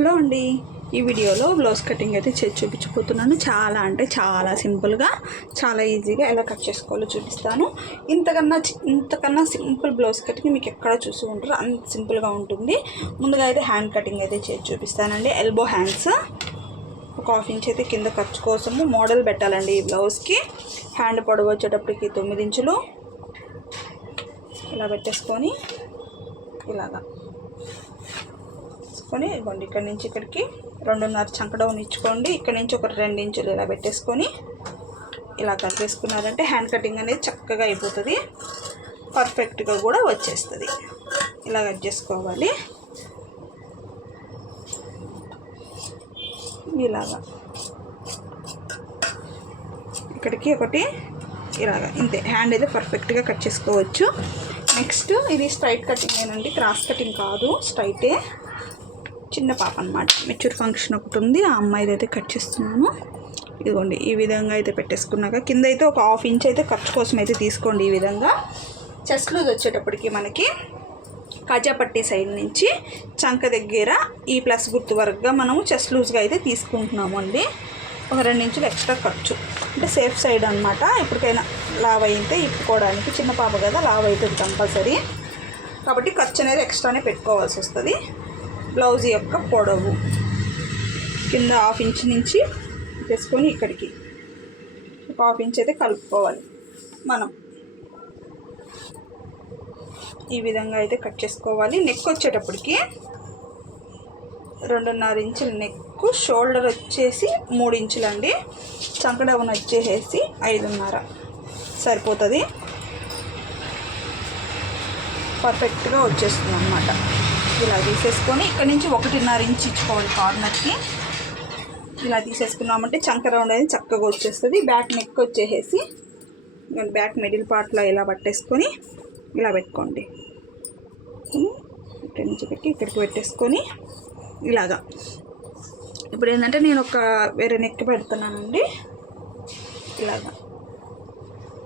Hello అండి. ఈ వీడియోలో బ్లౌజ్ కటింగ్ అయితే చేసి చూపించిపోతున్నాను చాలా అంటే చాలా సింపుల్గా చాలా ఈజీగా ఎలా కట్ చేసుకోవాలో చూపిస్తాను. ఇంతకన్నా ఇంతకన్నా సింపుల్ బ్లౌజ్ కటింగ్ మీకు ఎక్కడ చూసి ఉంటారు అంత సింపుల్గా ఉంటుంది. ముందుగా అయితే హ్యాండ్ కటింగ్ అయితే చేసి చూపిస్తానండి. ఎల్బో హ్యాండ్స్ ఒక హాఫ్ ఇంచ్ అయితే కింద ఖర్చు కోసము మోడల్ పెట్టాలండి ఈ బ్లౌజ్కి. హ్యాండ్ పొడవు వచ్చేటప్పటికి తొమ్మిది ఇంచులు. ఇలా పెట్టేసుకొని ఇలాగా. తీసుకొని ఇవ్వండి ఇక్కడ నుంచి ఇక్కడికి రెండున్నర చంకడౌన్ ఇచ్చుకోండి. ఇక్కడ నుంచి ఒక రెండు ఇంచులు ఇలా పెట్టేసుకొని ఇలా కలిపేసుకున్నారంటే హ్యాండ్ కటింగ్ అనేది చక్కగా అయిపోతుంది. పర్ఫెక్ట్గా కూడా వచ్చేస్తుంది. ఇలా కట్ చేసుకోవాలి. ఇలాగా. ఇక్కడికి ఒకటి ఇలాగా. ఇంతే. హ్యాండ్ అయితే పర్ఫెక్ట్గా కట్ చేసుకోవచ్చు. నెక్స్ట్ ఇది స్ట్రైట్ కటింగ్ ఏనండి. క్రాస్ కటింగ్ కాదు. స్ట్రైటే. చిన్న పాప అనమాట మెచ్యూర్ ఫంక్షన్ ఒకటి ఉంది. ఆ అమ్మాయిది అయితే కట్ చేస్తున్నాను. ఇదిగోండి ఈ విధంగా అయితే పెట్టేసుకున్నాక కింద అయితే ఒక హాఫ్ ఇంచ్ అయితే ఖర్చు కోసం అయితే తీసుకోండి ఈ విధంగా. చెస్ట్ లూజ్ వచ్చేటప్పటికి మనకి కాజాపట్టి సైడ్ నుంచి చంక దగ్గర ఈ ప్లస్ గుర్తు వరకుగా మనము చెస్ట్ లూజ్గా అయితే తీసుకుంటున్నాము అండి. ఒక రెండు ఇంచులు ఎక్స్ట్రా ఖర్చు అంటే సేఫ్ సైడ్ అనమాట ఎప్పటికైనా లావ్ అయితే ఇప్పుకోవడానికి చిన్న పాప కదా లావ్ అవుతుంది కంపల్సరీ. కాబట్టి ఖర్చు అనేది ఎక్స్ట్రానే పెట్టుకోవాల్సి వస్తుంది. బ్లౌజ్ యొక్క పొడవు. కింద హాఫ్ ఇంచ్ నుంచి తీసుకొని ఇక్కడికి ఒక హాఫ్ ఇంచ్ అయితే కలుపుకోవాలి మనం. ఈ విధంగా అయితే కట్ చేసుకోవాలి. నెక్ వచ్చేటప్పటికి రెండున్నర ఇంచుల నెక్ షోల్డర్ వచ్చేసి మూడు ఇంచులండి. చంకడవన వచ్చేసేసి ఐదున్నర. సరిపోతుంది. పర్ఫెక్ట్గా వచ్చేస్తుంది అన్నమాట ఇలా తీసేసుకొని ఇక్కడ నుంచి ఒకటిన్నర ఇంచ్ ఇచ్చుకోవాలి కార్నర్కి. ఇలా తీసేసుకున్నామంటే చంక రౌండ్ అనేది చక్కగా వచ్చేస్తుంది. బ్యాక్ నెక్ వచ్చేసేసి బ్యాక్ మిడిల్ పార్ట్లో ఇలా పట్టేసుకొని ఇలా పెట్టుకోండి. ఇక్కడి నుంచి పెట్టి ఇక్కడికి పెట్టేసుకొని ఇలాగా. ఇప్పుడు ఏంటంటే నేను ఒక వేరే నెక్ పెడుతున్నానండి. ఇలాగా.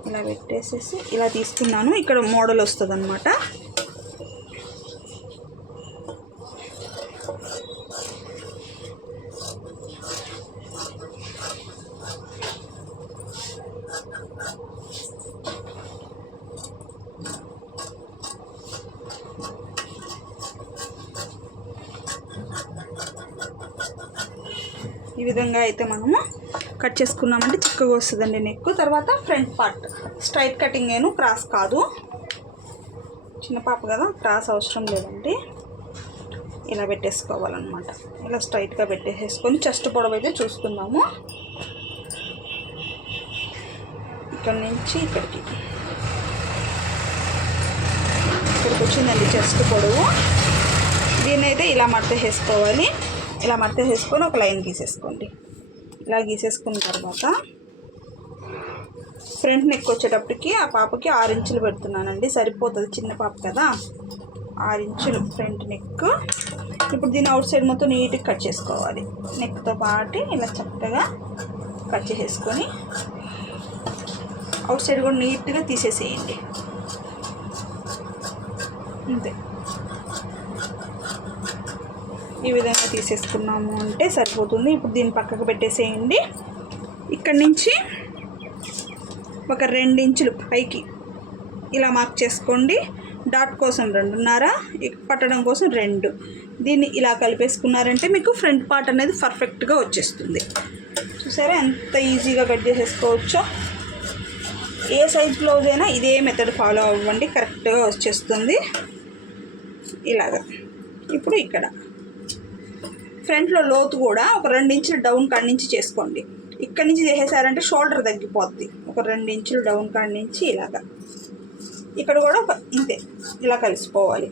ఇలా పెట్టేసేసి ఇలా తీసుకున్నాను. ఇక్కడ మోడల్ వస్తుంది అనమాట ఈ విధంగా అయితే మనము కట్ చేసుకున్నామంటే చిక్కగా వస్తుందండి నెక్ తర్వాత ఫ్రంట్ పార్ట్ స్ట్రైట్ కటింగ్ ఏను క్రాస్ కాదు. చిన్న పాప కదా క్రాస్ అవసరం లేదండి. ఇలా పెట్టేసుకోవాలన్నమాట. ఇలా స్ట్రైట్గా పెట్టేసేసుకొని చెస్ట్ పొడవు అయితే చూసుకుందాము. ఇక్కడ నుంచి ఇక్కడికి. ఇక్కడికి వచ్చిందండి చెస్ట్ పొడవు. దీన్ని అయితే ఇలా మడత వేసుకోవాలి ఇలా మడత చేసుకొని ఒక లైన్ గీసేసుకోండి. ఇలా గీసేసుకున్న తర్వాత ఫ్రంట్ నెక్ వచ్చేటప్పటికి ఆ పాపకి ఆరు ఇంచులు పెడుతున్నానండి. సరిపోతుంది చిన్న పాప కదా. ఆరు ఇంచులు ఫ్రంట్ నెక్. ఇప్పుడు దీన్ని అవుట్ సైడ్ మొత్తం నీట్గా కట్ చేసుకోవాలి. నెక్తో పాటు ఇలా చక్కగా కట్ చేసేసుకొని అవుట్ సైడ్ కూడా నీట్గా తీసేసేయండి. అంతే. ఈ విధంగా తీసేసుకున్నాము అంటే సరిపోతుంది. ఇప్పుడు దీన్ని పక్కకు పెట్టేసేయండి. ఇక్కడి నుంచి ఒక రెండు ఇంచులు పైకి ఇలా మార్క్ చేసుకోండి. డాట్ కోసం రెండున్నర పట్టడం కోసం రెండు. దీన్ని ఇలా కలిపేసుకున్నారంటే మీకు ఫ్రంట్ పార్ట్ అనేది పర్ఫెక్ట్గా వచ్చేస్తుంది. చూసారా ఎంత ఈజీగా కట్ చేసేసుకోవచ్చో. ఏ సైజ్ బ్లౌజ్ అయినా ఇదే మెథడ్ ఫాలో అవ్వండి. కరెక్ట్గా వచ్చేస్తుంది. ఇలాగా. ఇప్పుడు ఇక్కడ. ఫ్రంట్లో లోతు కూడా ఒక రెండు ఇంచులు డౌన్ కాడి నుంచి చేసుకోండి. ఇక్కడ నుంచి చేసేసారంటే షోల్డర్ తగ్గిపోద్ది. ఒక రెండు ఇంచులు డౌన్ కాడి నుంచి ఇలాగా. ఇక్కడ కూడా ఒక ఇంతే. ఇలా కలిసిపోవాలి.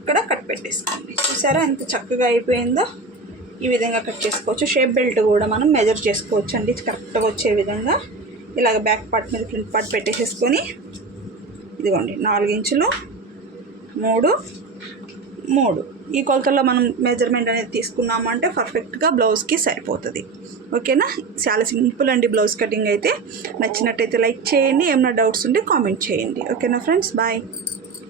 ఇక్కడ కట్ పెట్టేసుకోండి. చూసారా ఎంత చక్కగా అయిపోయిందో? ఈ విధంగా కట్ చేసుకోవచ్చు. షేప్ బెల్ట్ కూడా మనం మెజర్ చేసుకోవచ్చు అండి కరెక్ట్గా వచ్చే విధంగా. ఇలాగ బ్యాక్ పార్ట్ మీద ఫ్రంట్ పార్ట్ పెట్టేసేసుకొని ఇదిగోండి. నాలుగు ఇంచులు మూడు. మూడు. ఈ కొలతల్లో మనం మెజర్మెంట్ అనేది తీసుకున్నాము అంటే పర్ఫెక్ట్గా బ్లౌజ్కి సరిపోతుంది. ఓకేనా? చాలా సింపుల్ అండి బ్లౌజ్ కటింగ్ అయితే. నచ్చినట్టయితే లైక్ చేయండి ఏమైనా డౌట్స్ ఉంటే కామెంట్ చేయండి. ఓకేనా ఫ్రెండ్స్? బాయ్